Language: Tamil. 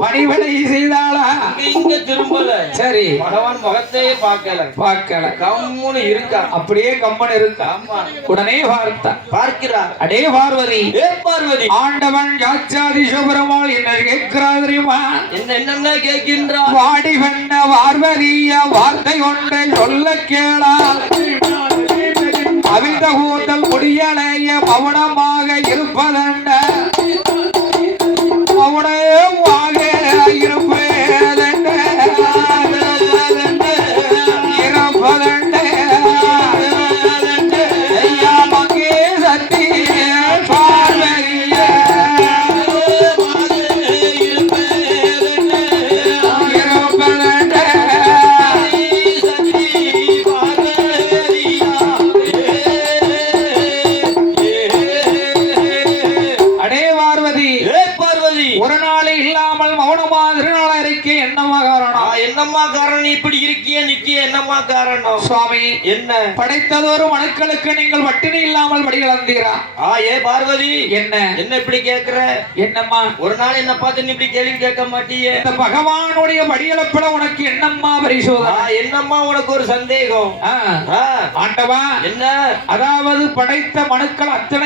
பணிவிடை செய்தாளா? இங்க திரும்பல. சரி. பகவான் முகத்தையே பார்க்கல. பார்க்கல. கம்முன்னு இருக்கா? அப்படியே கம்மன் இருக்கா உடனே பார்த்தா. பார்க்கிறார். அடே பார்வதி. ஏ பார்வதி. ஆண்டவன் யாச்சாதி சிவபெருமாள் என்ன கேட்கிறா தெரியுமா? என்ன என்னென்ன கேட்கின்றா வாடி வெண்ண பார்வதிய வார்த்தை ஒன்றை சொல்ல கேளா அவிழ்ந்த கூந்தல் முடியலைய மௌனமாக இருப்பதென்ன மௌனமாக பார்வதி ஒரு நாள் இல்லாமல் மௌனமா திருநாள் அறிக்கை என்னமா ஆ, காரணம் என்னம்மா காரணம்? இப்படி இருக்கிய நிக்கிய என்னம்மா காரணம்? சுவாமி என்ன? படைத்ததொரு மனுக்களுக்கு நீங்கள் பட்டினி இல்லாமல் படிகளந்தீரா ஆ ஏ பார்வதி என்ன? என்ன இப்படி கேக்குற? என்னம்மா? ஒரு நாள் என்ன பார்த்து நீ இப்படி கேள்வி கேட்க மாட்டியே? இந்த பகவானுடைய படியளப்பிட உனக்கு என்னம்மா பரிசோதனை? என்னம்மா உனக்கு ஒரு சந்தேகம்? ஆண்டவா என்ன? அதாவது படைத்த மனுக்கள் அத்தனை